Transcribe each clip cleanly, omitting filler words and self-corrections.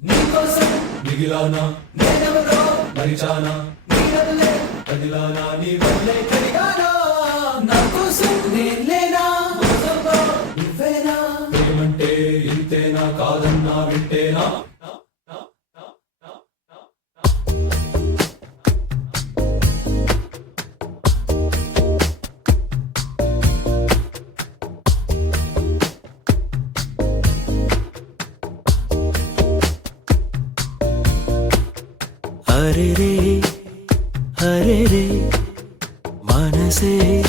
నీకోసం మిగిలానా నేనెవరో మరిచానా నీ వల్లే కదిలానా నీ వల్లే కదిగానా నా కోసం నేనేనా నువ్వేనా ప్రేమంటే ఇంతేనా కాదన్నా వింటేనా हरे रे मनसे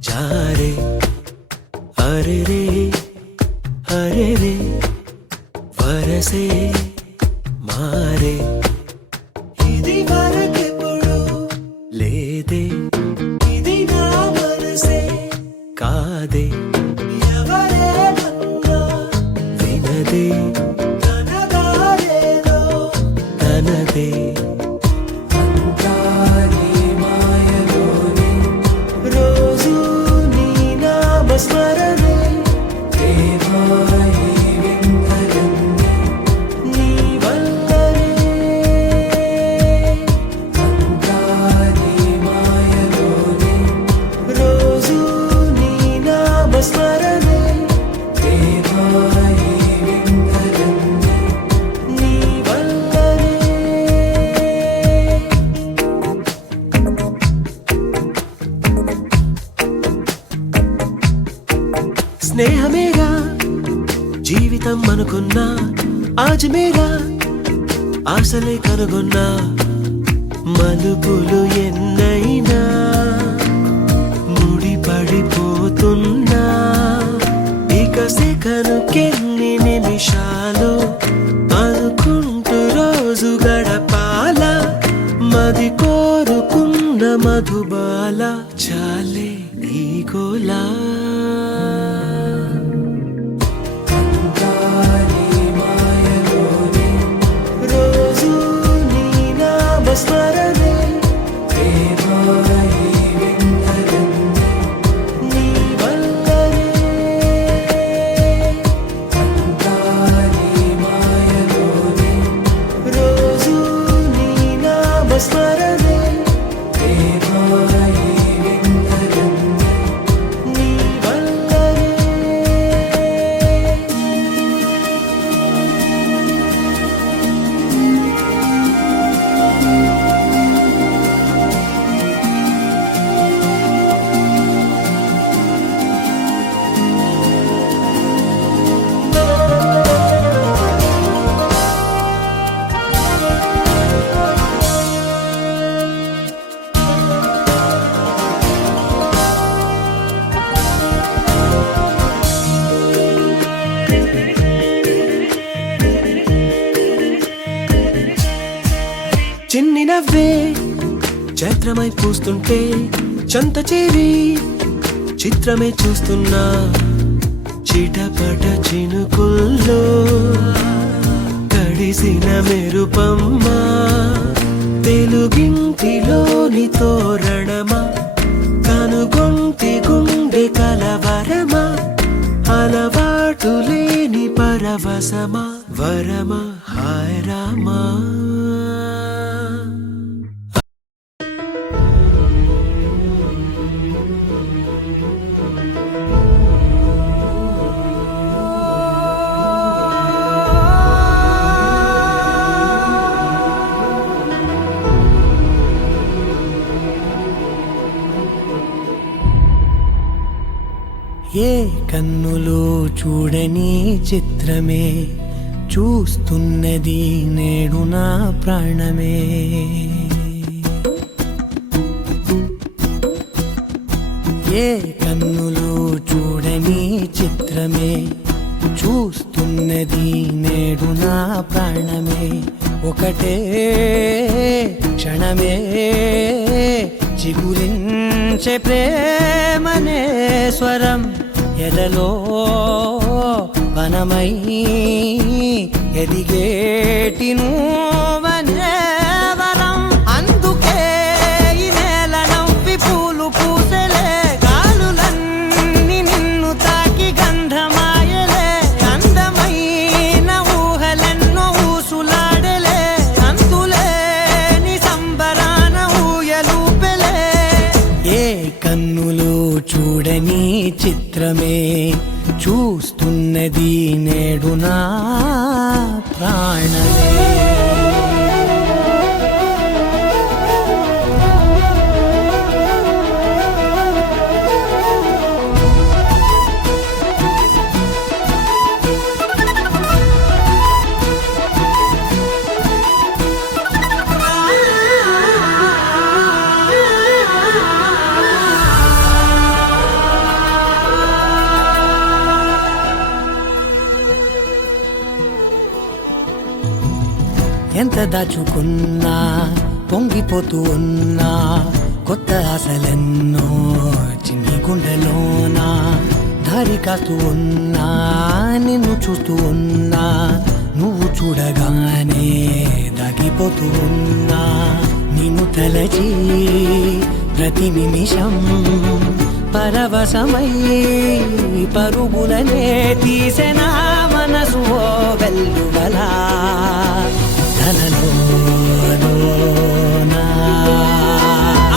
जा रे हरे रे वरसे मारे इदी वरकेपुडु लेदे इदी ना मनसे कादे ఎవరే నన్నా వినదే తనదారేదో తనదే స్మరణే దేవాయి విందయన్ని నీ వల్లనే అంతాని మాయలోనే రోజు నీ నామ స్మరణే దేవాయి విందయన్ని నీ వల్లనే స్నేహమేగా జీవితం అనుకున్నా ఆజమేగా ఆశలే కనుగొన్నా మలుపులు ఎన్నైనా ముడిపడిపోతున్నా ఇక సెకనుకెన్ని నిమిషాలు అనుకుంటూ రోజు గడపాల మది కోరుకున్న మధుబాల చాలే నీకోలా స్మరణే దేవాయి విందయన్ని నీ వల్లనే అంతాని మాయలోనే రోజు నీ నామ స్మరణే దేవాయి విందయన్ని నీ వల్లనే చిన్ని నవ్వే చైత్రమై పూస్తుంటే చంత చేరి చిత్రమే చూస్తున్నా చిటపట చినుకుల్లో తడిసిన మెరుపమ్మ తెలుగింటిలోని తోరణమా కనుగొంటి గుండె కలవరమా అలవాటు లేని పరవశమా వరమా హాయ్ రామా ఏ కన్నులో చూడని చిత్రమే చూస్తున్నది నేడు నా ప్రాణమే ఏ కన్నులో చూడని చిత్రమే చూస్తున్నది నేడు నా ప్రాణమే ఒకటే క్షణమే చిగురించే ప్రేమనే స్వరం ఎదలో వనమై ఎదిగేటి నువ్వనే వరం అందుకే ఈ నేల నవ్వి పూలు పూసెలే గాలులన్నీ నిన్ను తాకి గంధమాయలే అందమైన ఊహలెన్నో నా ప్రాణమే. ఎంత దాచుకున్నా పొంగిపోతూ ఉన్నా కొత్త ఆశలెన్నో చిన్ని గుండెలోనా దారి కాస్తూ ఉన్నా నిన్ను చూస్తూ ఉన్నా నువ్వు చూడగానే దాగిపోతూ ఉన్నా నిన్ను తలచి ప్రతి నిమిషం పరవశమై పరుగులనే తీసెనా మనసు ఓ వెల్లువలా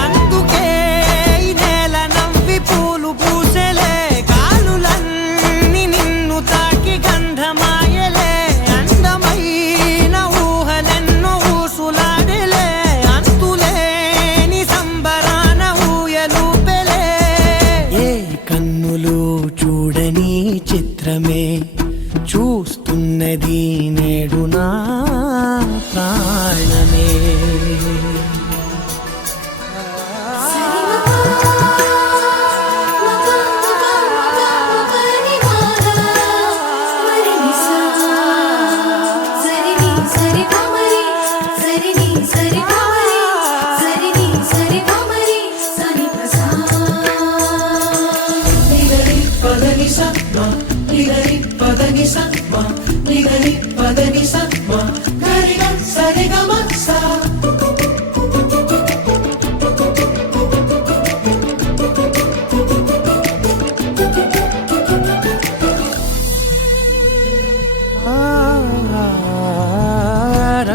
అందుకే ఈ నేల నవ్వి పూలు పూసెలే గాలులన్నీ నిన్ను తాకి గంధమాయలే అందమైన ఊహలెన్నో ఊసులాడలే అంతులేని సంబరాన ఊయలూపెలే. ఏ కన్నులు చూడని చిత్రమే చూస్తున్నది నేడు నా ప్రాణమే.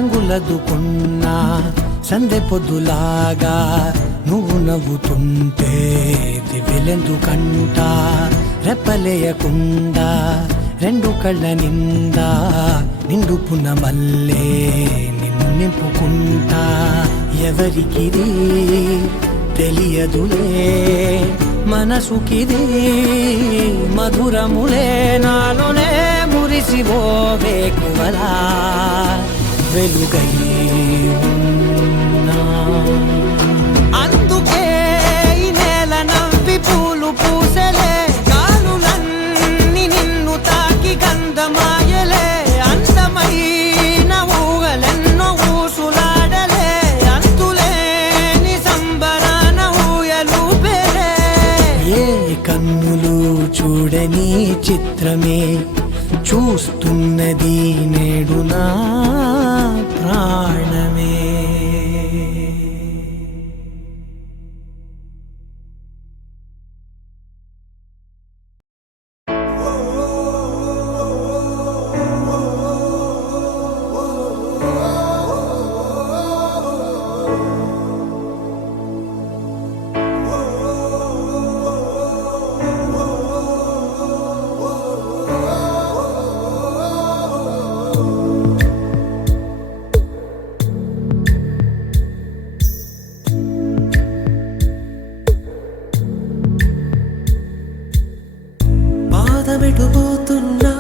రంగులదుకున్నా సందె పొద్దులాగా నువ్వు నవ్వుతుంటే దివ్యలెందుకంట రెప్పలేయకుండా రెండు కళ్ళ నిండా నిండు పున్నమల్లే నిన్ను నింపుకుంటా. ఎవరికిది తెలియదులే మనసుకిది మధురములే నాలోనే మురిసివో వేకువలా వెలుగై ఉన్నా. అందుకే ఈ నేల నవ్వి పూలు పూసెలే గాలులన్నీ నిన్ను తాకి గంధమాయలే అందమైన ఊహలెన్నో ఊసులాడలే అంతులేని సంబరాన ఊయలూపెలే. ఏ కన్నులు చూడని చిత్రమే చూస్తున్నది నేడు నా ప్రాణమే. పాదమెటుపోతున్నా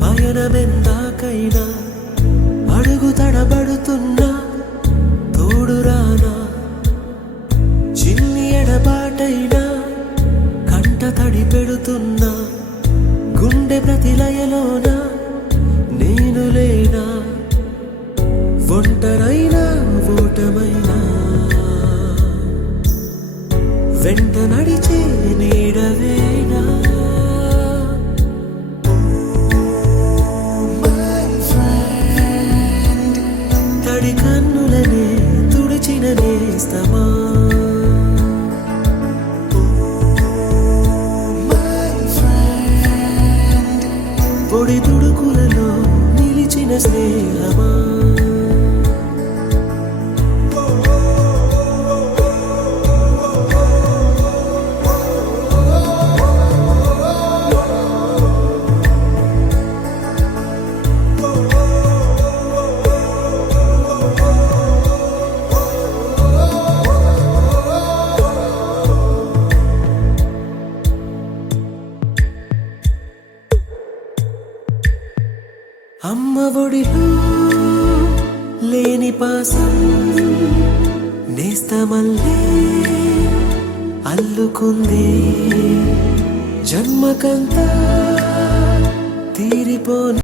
పయనమెందాకైనా అడుగు తడబడుతున్నా తోడురానా చిన్ని ఎడబాటైనా కంట తడి పెడుతున్నా గుండె ప్రతిలయలోన నేను లేనా ఒంటరైనా ఓటమైనా వెంట నడిచే నీడవేనా. తడి కన్నులనే తుడిచిన నేస్తమా పొడి తుడుకులలో నిలిచిన స్నేహమా. లేని పాసం నేస్తమల్లే అల్లుకుంది జన్మకంతా తీరిపోని